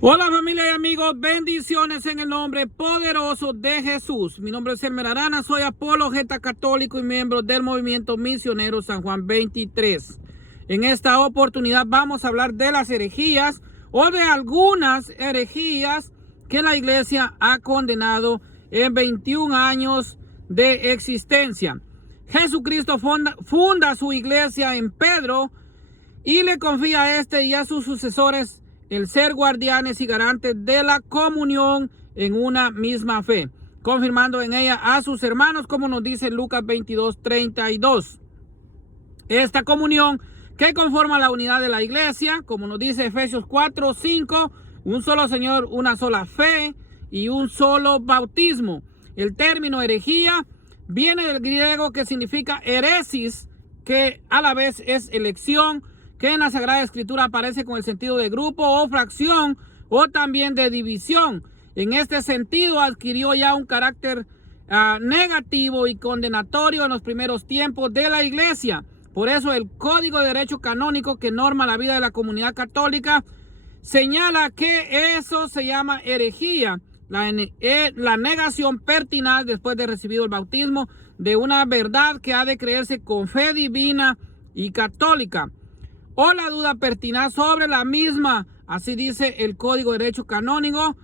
Hola familia y amigos, bendiciones en el nombre poderoso de Jesús. Mi nombre es Elmer Arana, soy apologeta católico y miembro del movimiento misionero San Juan 23. En esta oportunidad vamos a hablar de las herejías o de algunas herejías que la iglesia ha condenado en 21 años de existencia. Jesucristo funda su iglesia en Pedro y le confía a este y a sus sucesores el ser guardianes y garantes de la comunión en una misma fe, confirmando en ella a sus hermanos, como nos dice Lucas 22:32. Esta comunión que conforma la unidad de la iglesia, como nos dice Efesios 4:5, un solo Señor, una sola fe y un solo bautismo. El término herejía viene del griego que significa heresis, que a la vez es elección, que en la Sagrada Escritura aparece con el sentido de grupo o fracción o también de división. En este sentido adquirió ya un carácter negativo y condenatorio en los primeros tiempos de la iglesia. Por eso el Código de Derecho Canónico, que norma la vida de la comunidad católica, señala que eso se llama herejía, la negación pertinaz después de recibido el bautismo de una verdad que ha de creerse con fe divina y católica, o la duda pertinaz sobre la misma. Así dice el Código de Derecho Canónico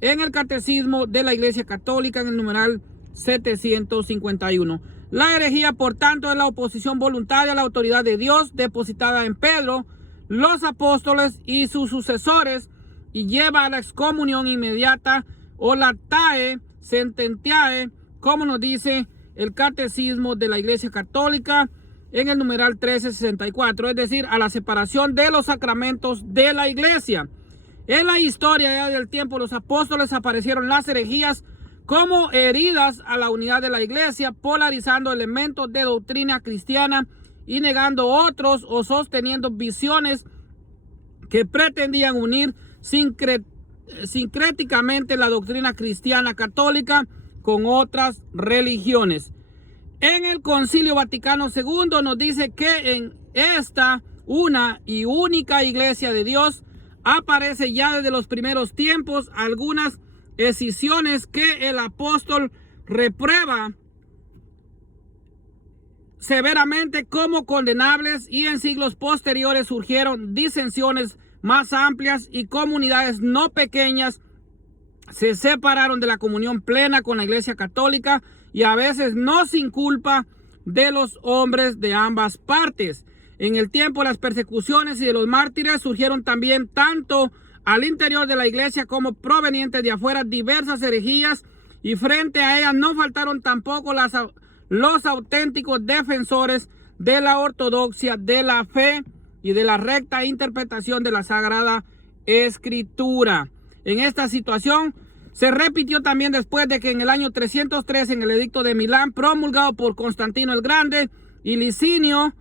en el Catecismo de la Iglesia Católica en el numeral 751. La herejía, por tanto, es la oposición voluntaria a la autoridad de Dios depositada en Pedro, los apóstoles y sus sucesores, y lleva a la excomunión inmediata o la tae sententiae, como nos dice el Catecismo de la Iglesia Católica en el numeral 1364, es decir, a la separación de los sacramentos de la iglesia. En la historia ya del tiempo, los apóstoles aparecieron las herejías como heridas a la unidad de la iglesia, polarizando elementos de doctrina cristiana y negando otros, o sosteniendo visiones que pretendían unir sincréticamente la doctrina cristiana católica con otras religiones. En el Concilio Vaticano II nos dice que en esta una y única iglesia de Dios aparece ya desde los primeros tiempos algunas escisiones que el apóstol reprueba severamente como condenables, y en siglos posteriores surgieron disensiones más amplias y comunidades no pequeñas se separaron de la comunión plena con la iglesia católica, y a veces no sin culpa de los hombres de ambas partes. En el tiempo de las persecuciones y de los mártires surgieron también, tanto al interior de la iglesia como provenientes de afuera, diversas herejías, y frente a ellas no faltaron tampoco los auténticos defensores de la ortodoxia, de la fe y de la recta interpretación de la Sagrada Escritura. En esta situación se repitió también después de que en el año 303, en el edicto de Milán, promulgado por Constantino el Grande y Liciniano,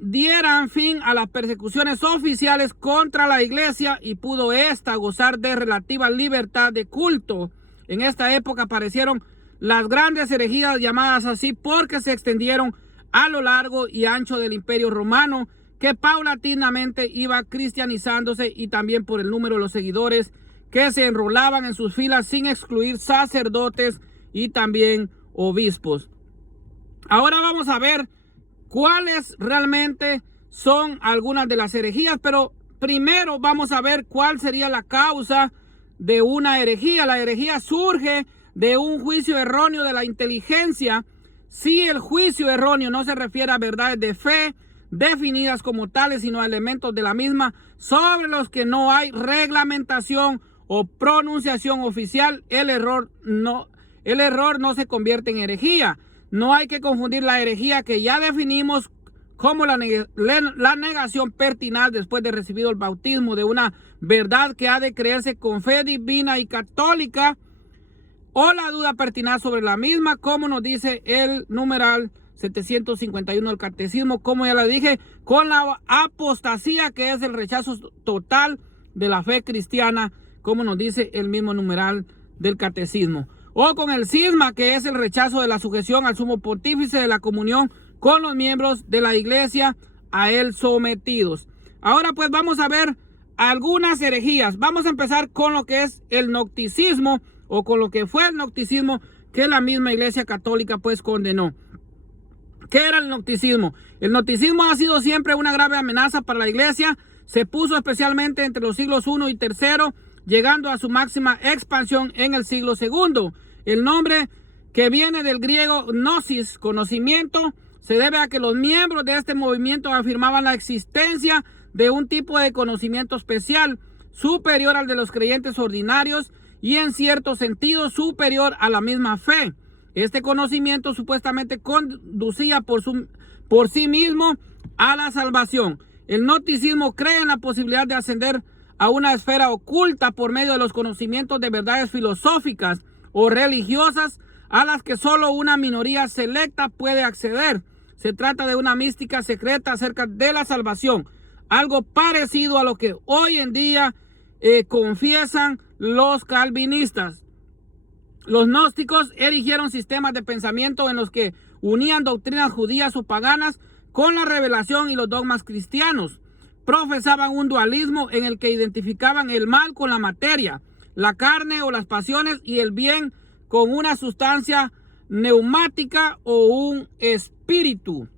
dieran fin a las persecuciones oficiales contra la iglesia, y pudo ésta gozar de relativa libertad de culto. En esta época aparecieron las grandes herejías, llamadas así porque se extendieron a lo largo y ancho del Imperio Romano, que paulatinamente iba cristianizándose, y también por el número de los seguidores que se enrolaban en sus filas, sin excluir sacerdotes y también obispos. Ahora vamos a ver cuáles realmente son algunas de las herejías, pero primero vamos a ver cuál sería la causa de una herejía. La herejía surge de un juicio erróneo de la inteligencia. Si el juicio erróneo no se refiere a verdades de fe definidas como tales, sino a elementos de la misma sobre los que no hay reglamentación o pronunciación oficial, el error no se convierte en herejía. No hay que confundir la herejía, que ya definimos como la negación pertinaz después de recibido el bautismo de una verdad que ha de creerse con fe divina y católica, o la duda pertinaz sobre la misma, como nos dice el numeral 751 del Catecismo, como ya le dije, con la apostasía, que es el rechazo total de la fe cristiana, como nos dice el mismo numeral del Catecismo, o con el cisma, que es el rechazo de la sujeción al sumo pontífice, de la comunión con los miembros de la iglesia a él sometidos. Ahora pues vamos a ver algunas herejías. Vamos a empezar con lo que es el gnosticismo, o con lo que fue el gnosticismo, que la misma Iglesia Católica pues condenó. ¿Qué era el gnosticismo? El gnosticismo ha sido siempre una grave amenaza para la Iglesia. Se puso especialmente entre los siglos I y III, llegando a su máxima expansión en el siglo II. El nombre, que viene del griego gnosis, conocimiento, se debe a que los miembros de este movimiento afirmaban la existencia de un tipo de conocimiento especial, superior al de los creyentes ordinarios y en cierto sentido superior a la misma fe. Este conocimiento supuestamente conducía por sí mismo a la salvación. El gnosticismo cree en la posibilidad de ascender a una esfera oculta por medio de los conocimientos de verdades filosóficas o religiosas a las que solo una minoría selecta puede acceder. Se trata de una mística secreta acerca de la salvación, algo parecido a lo que hoy en día confiesan los calvinistas. Los gnósticos erigieron sistemas de pensamiento en los que unían doctrinas judías o paganas con la revelación y los dogmas cristianos. Profesaban un dualismo en el que identificaban el mal con la materia, la carne o las pasiones, y el bien con una sustancia neumática o un espíritu.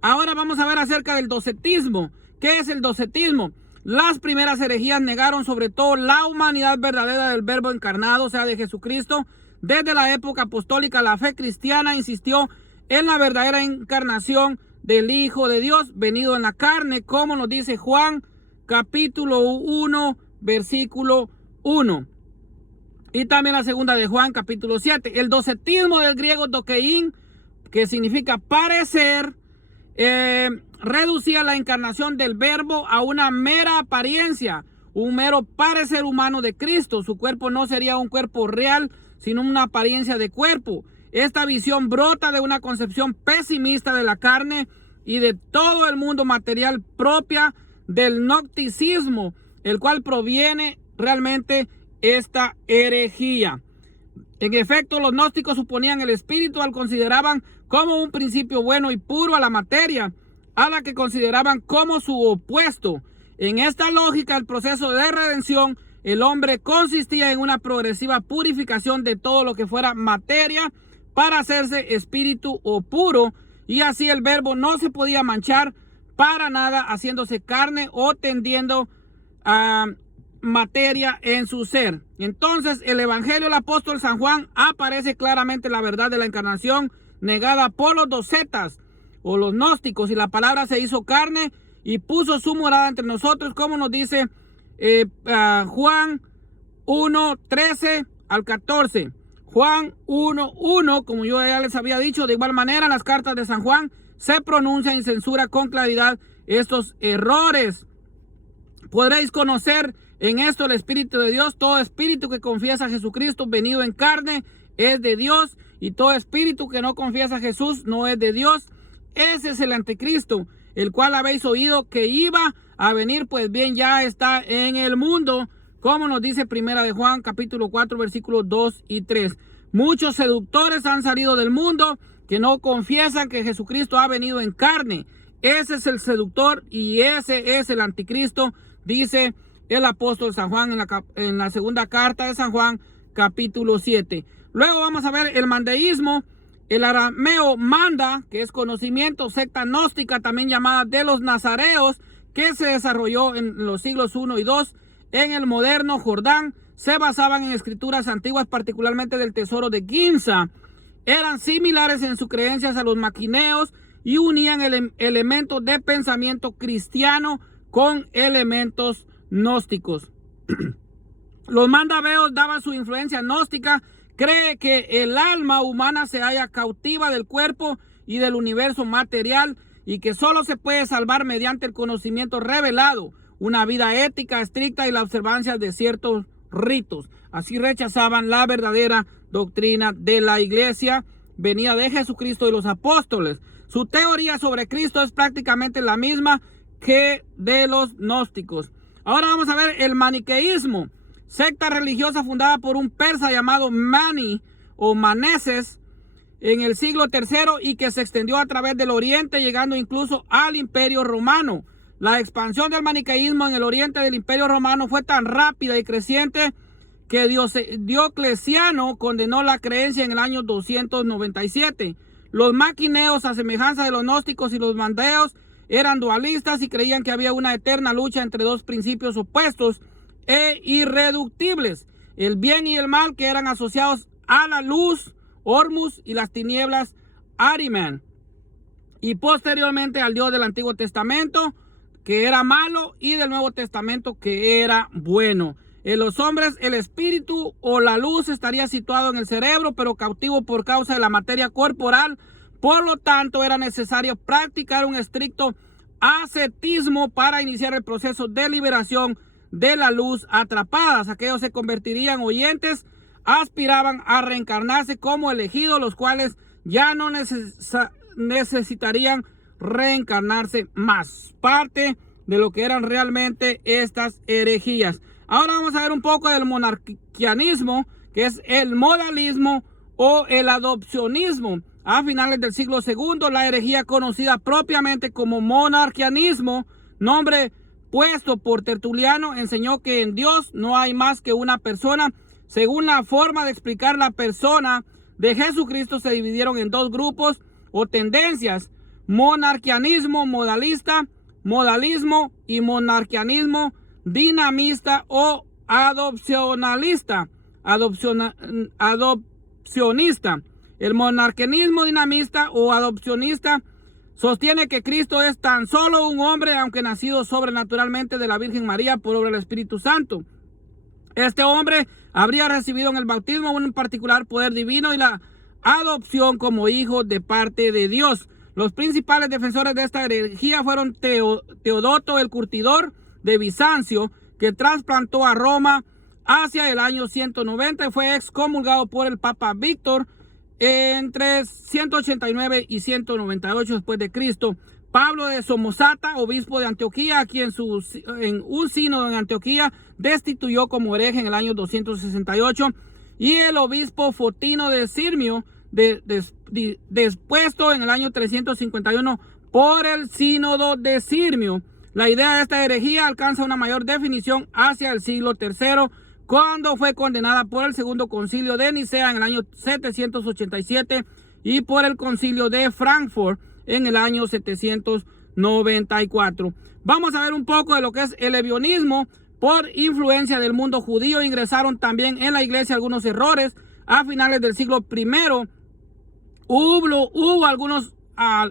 Ahora vamos a ver acerca del docetismo. ¿Qué es el docetismo? Las primeras herejías negaron sobre todo la humanidad verdadera del Verbo encarnado, o sea, de Jesucristo. Desde la época apostólica, la fe cristiana insistió en la verdadera encarnación del Hijo de Dios venido en la carne, como nos dice Juan capítulo 1 versículo 1, y también la segunda de Juan capítulo 7. El docetismo, del griego dokein, que significa parecer, reducía la encarnación del Verbo a una mera apariencia, un mero parecer humano de Cristo. Su cuerpo no sería un cuerpo real, sino una apariencia de cuerpo. Esta visión brota de una concepción pesimista de la carne y de todo el mundo material propia del gnosticismo, el cual proviene realmente esta herejía. En efecto, los gnósticos suponían el espíritu al consideraban como un principio bueno y puro a la materia, a la que consideraban como su opuesto. En esta lógica, el proceso de redención, el hombre consistía en una progresiva purificación de todo lo que fuera materia para hacerse espíritu o puro, y así el Verbo no se podía manchar para nada, haciéndose carne o tendiendo a materia en su ser. Entonces, el Evangelio del apóstol San Juan aparece claramente la verdad de la encarnación negada por los docetas o los gnósticos, y la palabra se hizo carne y puso su morada entre nosotros, como nos dice Juan 1:13 al 14. Juan 1:1, como yo ya les había dicho. De igual manera, en las cartas de San Juan se pronuncia y censura con claridad estos errores. Podréis conocer en esto el Espíritu de Dios. Todo espíritu que confiesa a Jesucristo venido en carne es de Dios, y todo espíritu que no confiesa a Jesús no es de Dios. Ese es el anticristo, el cual habéis oído que iba a venir, pues bien ya está en el mundo, como nos dice Primera de Juan capítulo 4 versículos 2 y 3. Muchos seductores han salido del mundo que no confiesan que Jesucristo ha venido en carne. Ese es el seductor y ese es el anticristo, dice el apóstol San Juan en la segunda carta de San Juan capítulo 7. Luego vamos a ver el mandeísmo. El arameo manda, que es conocimiento, secta gnóstica también llamada de los nazareos, que se desarrolló en los siglos I y II en el moderno Jordán. Se basaban en escrituras antiguas, particularmente del tesoro de Ginza. Eran similares en sus creencias a los maquineos y unían elementos de pensamiento cristiano con elementos gnósticos. Los mandabeos daban su influencia gnóstica. Cree que el alma humana se halla cautiva del cuerpo y del universo material, y que solo se puede salvar mediante el conocimiento revelado, una vida ética estricta y la observancia de ciertos ritos. Así rechazaban la verdadera doctrina de la iglesia venida de Jesucristo y los apóstoles. Su teoría sobre Cristo es prácticamente la misma que de los gnósticos. Ahora vamos a ver el maniqueísmo, secta religiosa fundada por un persa llamado Mani o Maneses en el siglo III, y que se extendió a través del oriente, llegando incluso al imperio romano. La expansión del maniqueísmo en el oriente del Imperio Romano fue tan rápida y creciente que Diocleciano condenó la creencia en el año 297. Los maquineos, a semejanza de los gnósticos y los mandeos, eran dualistas y creían que había una eterna lucha entre dos principios opuestos e irreductibles, el bien y el mal, que eran asociados a la luz, Hormuz, y las tinieblas, Ahriman, y posteriormente al Dios del Antiguo Testamento, que era malo, y del Nuevo Testamento, que era bueno. En los hombres, el espíritu o la luz estaría situado en el cerebro, pero cautivo por causa de la materia corporal. Por lo tanto, era necesario practicar un estricto ascetismo para iniciar el proceso de liberación de la luz atrapadas. Aquellos se convertirían oyentes, aspiraban a reencarnarse como elegidos, los cuales ya no necesitarían reencarnarse más. Parte de lo que eran realmente estas herejías. Ahora vamos a ver un poco del monarquianismo, que es el modalismo o el adopcionismo. A finales del siglo II, la herejía conocida propiamente como monarquianismo, nombre puesto por Tertuliano, enseñó que en Dios no hay más que una persona. Según la forma de explicar la persona de Jesucristo, se dividieron en dos grupos o tendencias: monarquianismo modalista, modalismo, y monarquianismo dinamista o adopcionalista, adopcionista. El monarquianismo dinamista o adopcionista sostiene que Cristo es tan solo un hombre, aunque nacido sobrenaturalmente de la Virgen María por obra del Espíritu Santo. Este hombre habría recibido en el bautismo un particular poder divino y la adopción como hijo de parte de Dios. Los principales defensores de esta herejía fueron Teodoto el Curtidor de Bizancio, que trasplantó a Roma hacia el año 190 y fue excomulgado por el Papa Víctor entre 189 y 198 después de Cristo. Pablo de Somosata, obispo de Antioquía, a quien en un sínodo en Antioquía destituyó como hereje en el año 268, y el obispo Fotino de Sirmio, despuesto en el año 351 por el sínodo de Sirmio. La idea de esta herejía alcanza una mayor definición hacia el siglo III, cuando fue condenada por el Segundo Concilio de Nicea en el año 787 y por el Concilio de Frankfurt en el año 794. Vamos a ver un poco de lo que es el ebionismo. Por influencia del mundo judío ingresaron también en la iglesia algunos errores. A finales del siglo I hubo algunos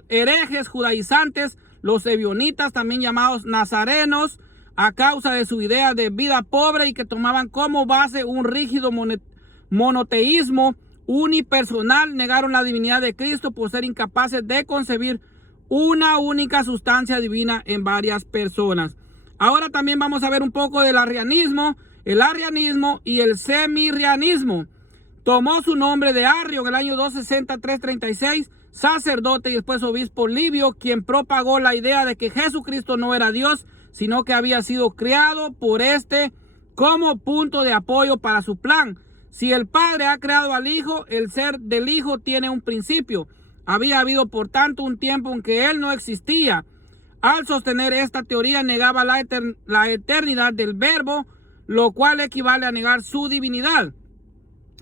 herejes judaizantes, los ebionitas, también llamados nazarenos, a causa de su idea de vida pobre y que tomaban como base un rígido monoteísmo unipersonal. Negaron la divinidad de Cristo por ser incapaces de concebir una única sustancia divina en varias personas. Ahora también vamos a ver un poco del arrianismo. El arrianismo y el semirrianismo tomó su nombre de Arrio en el año 260-336, sacerdote y después obispo Livio, quien propagó la idea de que Jesucristo no era Dios, sino que había sido creado por este como punto de apoyo para su plan. Si el Padre ha creado al Hijo, el ser del Hijo tiene un principio. Había habido por tanto un tiempo en que Él no existía. Al sostener esta teoría negaba la eternidad del Verbo, lo cual equivale a negar su divinidad.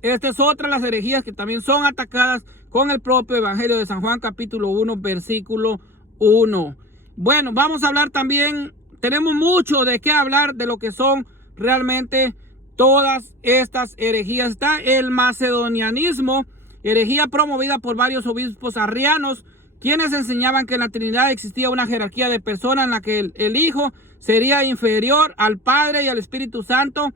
Esta es otra de las herejías que también son atacadas con el propio Evangelio de San Juan, capítulo 1, versículo 1. Bueno, vamos a hablar también, tenemos mucho de qué hablar de lo que son realmente todas estas herejías. Está el macedonianismo, herejía promovida por varios obispos arrianos, quienes enseñaban que en la Trinidad existía una jerarquía de personas en la que el Hijo sería inferior al Padre y al Espíritu Santo.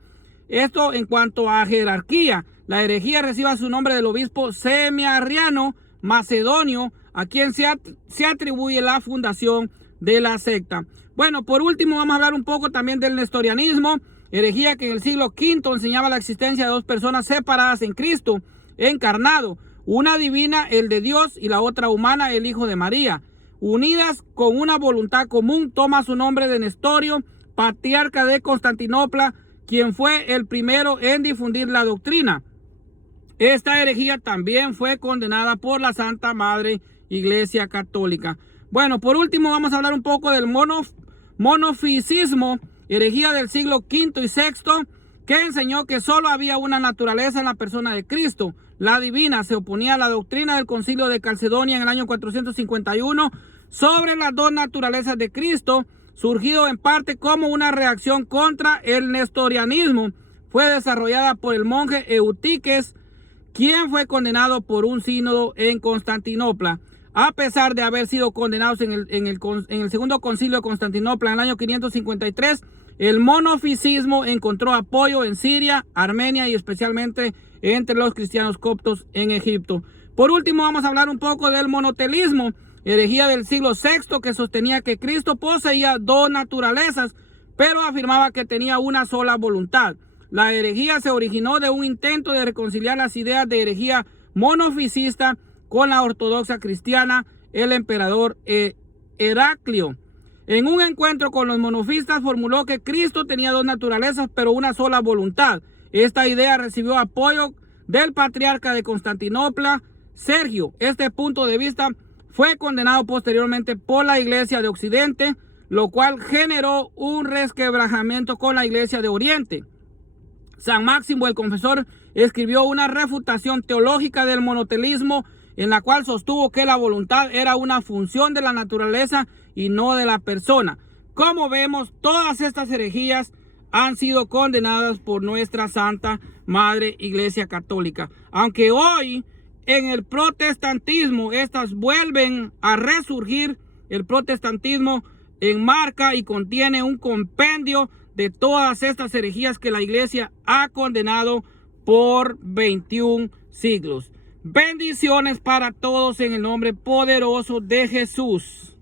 Esto en cuanto a jerarquía. La herejía recibe su nombre del obispo semiarriano macedonio, a quien se atribuye la fundación de la secta. Bueno, por último vamos a hablar un poco también del nestorianismo, herejía que en el siglo V enseñaba la existencia de dos personas separadas en Cristo encarnado, una divina, el de Dios, y la otra humana, el Hijo de María, unidas con una voluntad común. Toma su nombre de Nestorio, patriarca de Constantinopla, quien fue el primero en difundir la doctrina. Esta herejía también fue condenada por la Santa Madre Iglesia Católica. Bueno, por último vamos a hablar un poco del monofisismo, herejía del siglo V y VI, que enseñó que solo había una naturaleza en la persona de Cristo, la divina. Se oponía a la doctrina del Concilio de Calcedonia en el año 451 sobre las dos naturalezas de Cristo, surgido en parte como una reacción contra el nestorianismo. Fue desarrollada por el monje Eutiques, quien fue condenado por un sínodo en Constantinopla. A pesar de haber sido condenados en el segundo concilio de Constantinopla en el año 553, el monofisismo encontró apoyo en Siria, Armenia y especialmente entre los cristianos coptos en Egipto. Por último, vamos a hablar un poco del monotelismo, herejía del siglo VI, que sostenía que Cristo poseía dos naturalezas, pero afirmaba que tenía una sola voluntad. La herejía se originó de un intento de reconciliar las ideas de herejía monofisista con la ortodoxa cristiana, el emperador Heraclio. En un encuentro con los monofistas formuló que Cristo tenía dos naturalezas, pero una sola voluntad. Esta idea recibió apoyo del patriarca de Constantinopla, Sergio. Este punto de vista fue condenado posteriormente por la Iglesia de Occidente, lo cual generó un resquebrajamiento con la Iglesia de Oriente. San Máximo el Confesor escribió una refutación teológica del monotelismo, en la cual sostuvo que la voluntad era una función de la naturaleza y no de la persona. Como vemos, todas estas herejías han sido condenadas por nuestra Santa Madre Iglesia Católica. Aunque hoy en el protestantismo estas vuelven a resurgir, el protestantismo enmarca y contiene un compendio de todas estas herejías que la Iglesia ha condenado por 21 siglos. Bendiciones para todos en el nombre poderoso de Jesús.